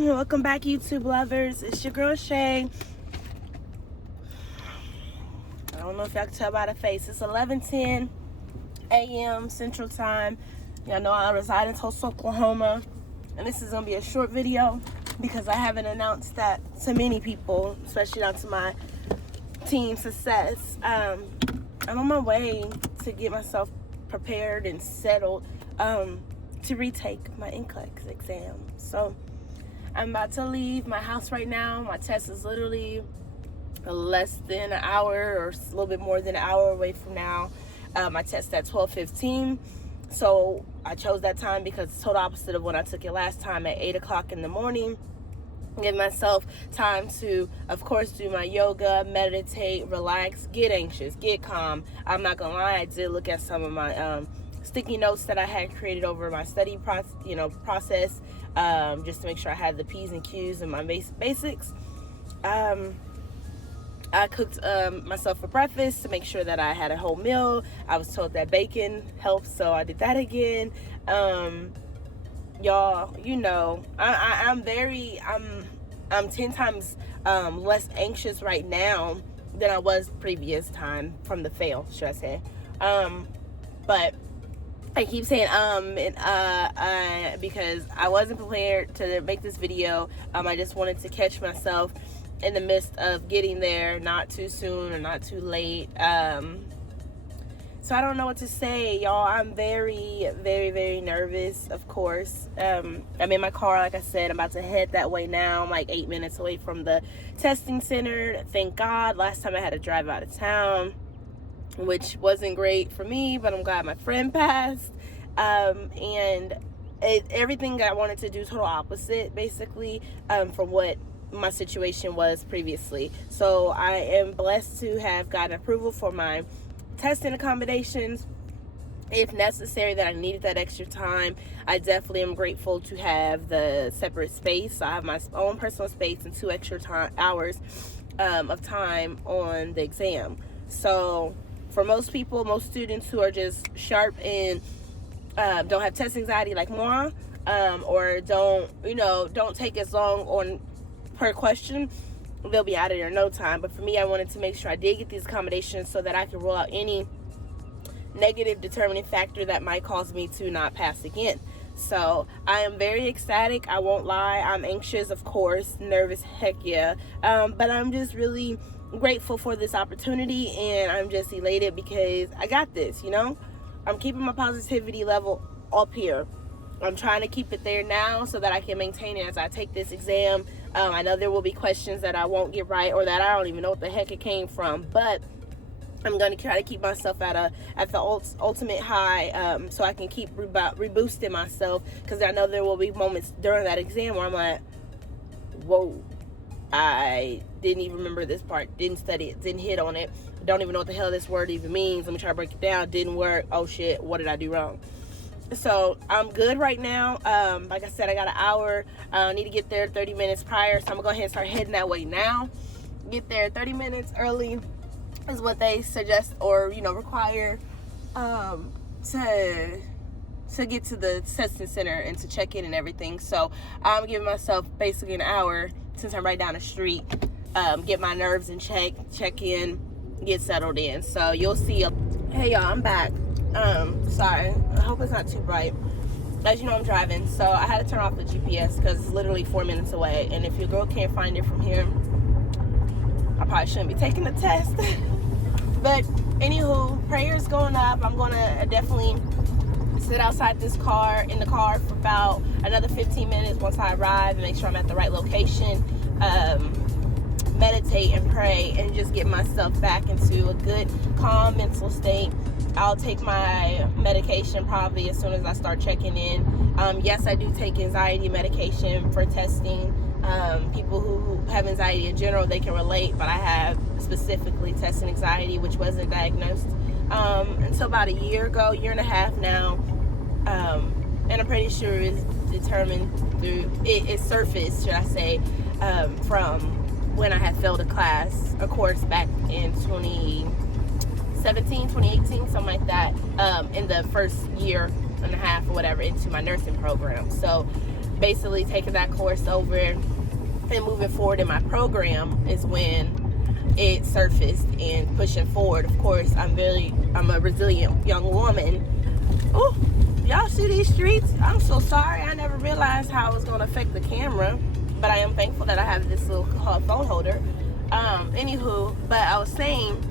Welcome back, YouTube lovers. It's your girl Shay. I don't know if y'all can tell by the face. It's 11:10 a.m. Central Time. Y'all know I reside in Tulsa, Oklahoma, and this is gonna be a short video because I haven't announced that to many people, especially not to my team success. I'm on my way to get myself prepared and settled to retake my Nclex exam. So I'm about to leave my house right now. My test is literally less than an hour or a little bit more than an hour away from now. My test at 12:15. So I chose that time because it's total opposite of when I took it last time at 8 o'clock in the morning. Give myself time to, of course, do my yoga, meditate, relax, get anxious, get calm. I'm not gonna lie, I did look at some of my sticky notes that I had created over my study process, just to make sure I had the P's and Q's and my basics. I cooked myself for breakfast to make sure that I had a whole meal. I was told that bacon helps, so I did that again. Y'all, you know, I'm 10 times less anxious right now than I was previous time from the fail, should I say. But I keep saying because I wasn't prepared to make this video. I just wanted to catch myself in the midst of getting there, not too soon or not too late. So I don't know what to say, y'all. I'm very, very, very nervous, of course. I'm in my car, like I said. I'm about to head that way now. I'm like 8 minutes away from the testing center. Thank God. Last time I had to drive out of town, which wasn't great for me, but I'm glad my friend passed. And everything that I wanted to do, total opposite, basically, from what my situation was previously. So I am blessed to have gotten approval for my testing accommodations. If necessary, that I needed that extra time, I definitely am grateful to have the separate space. So I have my own personal space and 2 extra hours of time on the exam. So for most people, most students who are just sharp and don't have test anxiety like moi, or don't take as long on per question, they'll be out of there in no time. But for me, I wanted to make sure I did get these accommodations so that I could rule out any negative determining factor that might cause me to not pass again. So I am very ecstatic. I won't lie. I'm anxious, of course, nervous, heck yeah. But I'm just really grateful for this opportunity, and I'm just elated because I got this, you know. I'm keeping my positivity level up here. I'm trying to keep it there now so that I can maintain it as I take this exam. I know there will be questions that I won't get right or that I don't even know what the heck it came from, but I'm going to try to keep myself at the ultimate high, so I can keep reboosting myself, because I know there will be moments during that exam where I'm like, whoa, I didn't even remember this part, didn't study it, didn't hit on it, don't even know what the hell this word even means, let me try to break it down, didn't work, oh shit, what did I do wrong? So I'm good right now. Like I said, I got an hour. I need to get there 30 minutes prior, so I'm gonna go ahead and start heading that way now. Get there 30 minutes early is what they suggest or require to get to the testing center and to check in and everything. So I'm giving myself basically an hour, since I'm right down the street, get my nerves in check in, get settled in. So you'll see. Hey y'all, I'm back. Sorry, I hope it's not too bright. As you know, I'm driving, so I had to turn off the GPS because it's literally 4 minutes away, and if your girl can't find it from here, I probably shouldn't be taking the test. But anywho, prayers going up. I'm gonna definitely sit outside in the car for about another 15 minutes once I arrive and make sure I'm at the right location. Meditate and pray and just get myself back into a good, calm mental state. I'll take my medication probably as soon as I start checking in. Yes, I do take anxiety medication for testing. People who have anxiety in general, they can relate, but I have specifically testing anxiety, which wasn't diagnosed until about a year and a half now. And I'm pretty sure it's determined through, it surfaced, should I say, from when I had failed a course back in 2017, 2018, something like that, in the first year and a half or whatever into my nursing program. So basically taking that course over and moving forward in my program is when it surfaced. And pushing forward, of course, I'm a resilient young woman. Oh, y'all see these streets? I'm so sorry. I never realized how it was going to affect the camera, but I am thankful that I have this little phone holder. Anywho, but I was saying,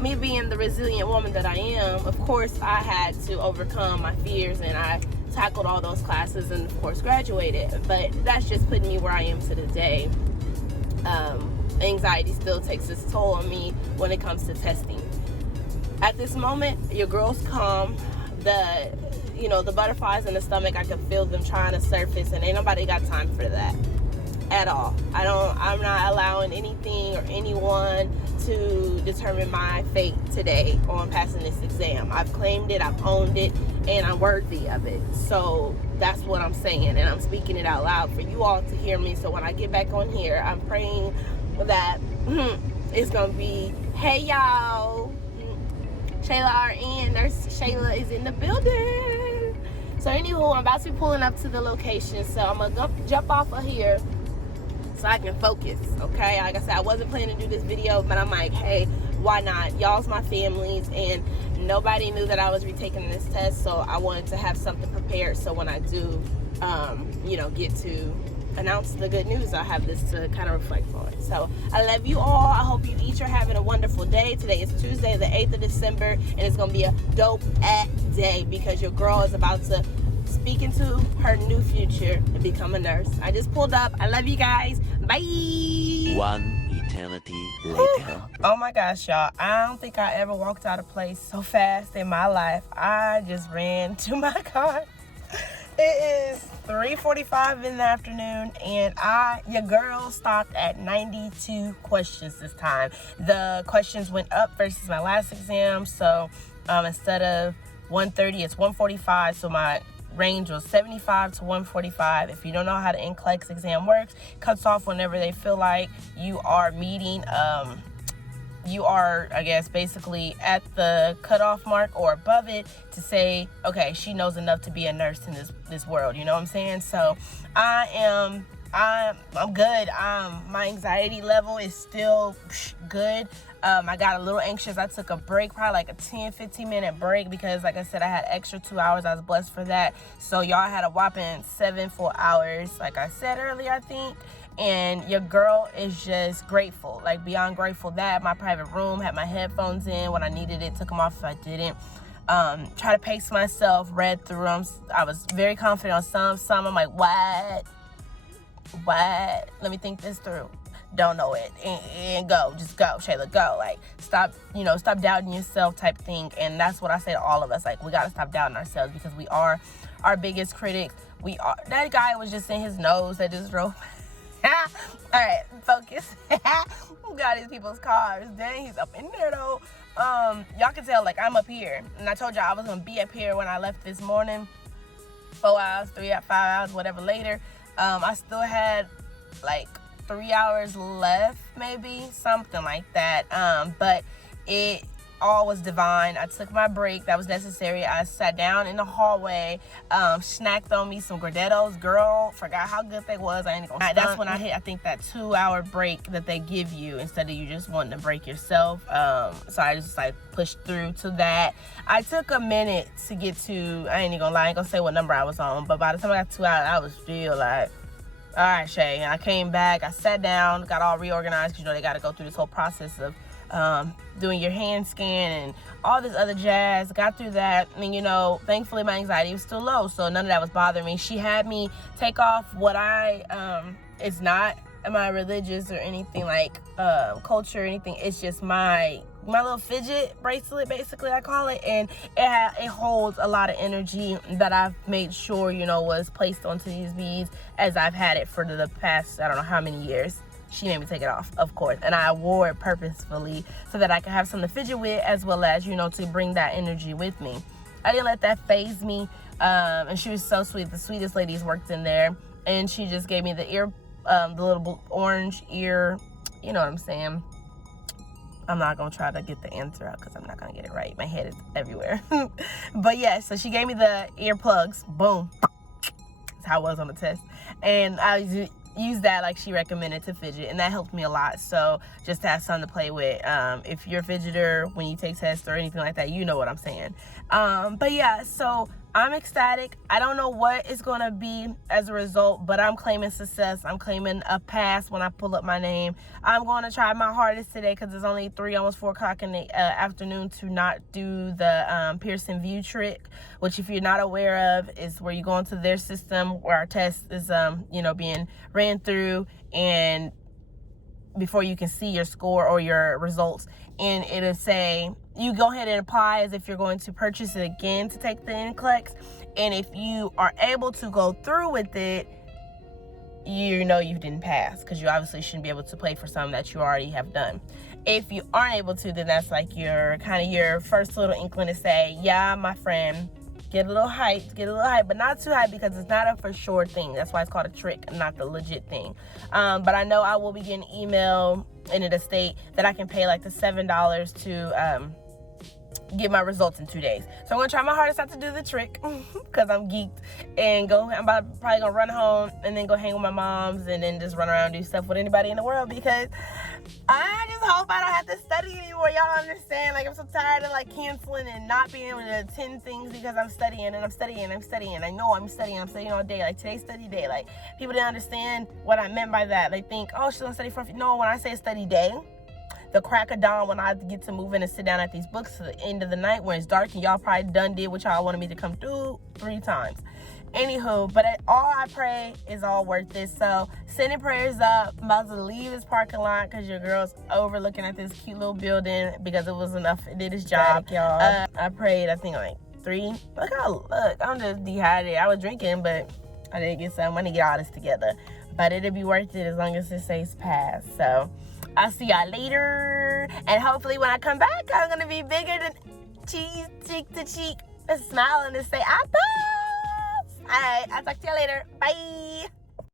me being the resilient woman that I am, of course I had to overcome my fears, and I tackled all those classes and of course graduated. But that's just putting me where I am to today. Anxiety still takes its toll on me when it comes to testing. At this moment, your girl's calm. The butterflies in the stomach, I can feel them trying to surface, and ain't nobody got time for that at all. I'm not allowing anything or anyone to determine my fate today on passing this exam. I've claimed it, I've owned it, and I'm worthy of it. So that's what I'm saying, and I'm speaking it out loud for you all to hear me. So when I get back on here, I'm praying that it's gonna be, hey y'all, Shayla Rn, Nurse Shayla is in the building. So anywho, I'm about to be pulling up to the location, so I'm gonna jump off of here so I can focus, okay? Like I said, I wasn't planning to do this video, but I'm like, hey, why not? Y'all's my families, and nobody knew that I was retaking this test, so I wanted to have something prepared, so when I do, get to announce the good news, I have this to kind of reflect on. So I love you all. I hope you each are having a wonderful day. Today is Tuesday, the 8th of December, and it's gonna be a dope day because your girl is about to speak into her new future and become a nurse. I just pulled up. I love you guys. Bye. One eternity later. Oh my gosh, y'all. I don't think I ever walked out of place so fast in my life. I just ran to my car. It is 3:45 in the afternoon, and your girl stopped at 92 questions this time. The questions went up versus my last exam, so instead of 130, it's 145, so my range was 75 to 145. If you don't know how the Nclex exam works, it cuts off whenever they feel like you are meeting you are, I guess, basically at the cutoff mark or above it to say, okay, she knows enough to be a nurse in this world. You know what I'm saying? So I'm good. My anxiety level is still good. I got a little anxious. I took a break, probably like a 10-15 minute break, because like I said, I had extra 2 hours. I was blessed for that. So y'all had a whopping 7 full hours, like I said earlier, I think. And your girl is just grateful, like beyond grateful that my private room had my headphones in when I needed it, took them off if I didn't. Try to pace myself, read through them. I was very confident on some I'm like, what? Let me think this through. Don't know it. And go. Just go, Shayla, go. Like, stop doubting yourself type thing. And that's what I say to all of us. Like, we got to stop doubting ourselves because we are our biggest critics. That guy was just in his nose that just drove. All right, focus. Who got these people's cars? Dang, he's up in there though. Y'all can tell, like, I'm up here, and I told y'all I was gonna be up here when I left this morning. 4 hours, 5 hours, whatever later. I still had like 3 hours left, maybe something like that. But it all was divine. I took my break that was necessary. I sat down in the hallway, snacked on me some Gordettos. Girl, forgot how good they was. I ain't gonna stunt. That's when I hit, I think, that 2 hour break that they give you instead of you just wanting to break yourself. So I just like pushed through to that. I took a minute to get to, I ain't even gonna lie, I ain't gonna say what number I was on, but by the time I got 2 hours, I was still like, all right, Shay. And I came back, I sat down, got all reorganized, because they got to go through this whole process of doing your hand scan and all this other jazz. Got through that, and thankfully my anxiety was still low, so none of that was bothering me. She had me take off what it's not my religious or anything like culture or anything. It's just my little fidget bracelet, basically, I call it, and it holds a lot of energy that I've made sure was placed onto these beads, as I've had it for the past, I don't know how many years. She made me take it off, of course, and I wore it purposefully so that I could have something to fidget with, as well as to bring that energy with me. I didn't let that faze me, and she was so sweet. The sweetest ladies worked in there, and she just gave me the ear, the little orange ear, you know what I'm saying. I'm not gonna try to get the answer out because I'm not gonna get it right. My head is everywhere. But yeah, so she gave me the earplugs. Boom. That's how I was on the test. And I use that like she recommended to fidget, and that helped me a lot. So just to have something to play with. If you're a fidgeter when you take tests or anything like that, you know what I'm saying. But yeah, so I'm ecstatic. I don't know what it's going to be as a result, but I'm claiming success. I'm claiming a pass when I pull up my name. I'm going to try my hardest today because it's only 3, almost 4 o'clock in the afternoon to not do the Pearson VUE trick, which if you're not aware of is where you go into their system where our test is, being ran through, and before you can see your score or your results, and it'll say you go ahead and apply as if you're going to purchase it again to take the NCLEX. And if you are able to go through with it, you know you didn't pass, because you obviously shouldn't be able to play for something that you already have done. If you aren't able to, then that's like your first little inkling to say, yeah, my friend, get a little hyped, but not too hyped, because it's not a for sure thing. That's why it's called a trick, not the legit thing. But I know I will be getting email, and it'll state that I can pay like the $7 to get my results in 2 days. So I'm gonna try my hardest not to do the trick because I'm geeked, and I'm probably gonna run home and then go hang with my moms, and then just run around and do stuff with anybody in the world, because I just hope I don't have to study anymore. Y'all understand? Like, I'm so tired of like canceling and not being able to attend things because I'm studying and I'm studying. I know I'm studying all day. Like, today's study day. Like, people didn't understand what I meant by that. They think, oh, she's gonna study for. No, when I say study day, the crack of dawn, when I get to move in and sit down at these books to the end of the night when it's dark, and y'all probably done did what y'all wanted me to come through 3 times. Anywho, but all I pray is all worth it. So sending prayers up. I'm about to leave this parking lot because your girl's overlooking at this cute little building because it was enough. It did its job, y'all. I prayed, I think, like 3. Look, I'm just dehydrated. I was drinking, but I didn't get some. I need to get all this together. But it'll be worth it as long as it says pass. So I'll see y'all later. And hopefully when I come back, I'm going to be bigger than cheese, cheek to cheek, smiling and say, I pass. All right, I'll talk to you later. Bye.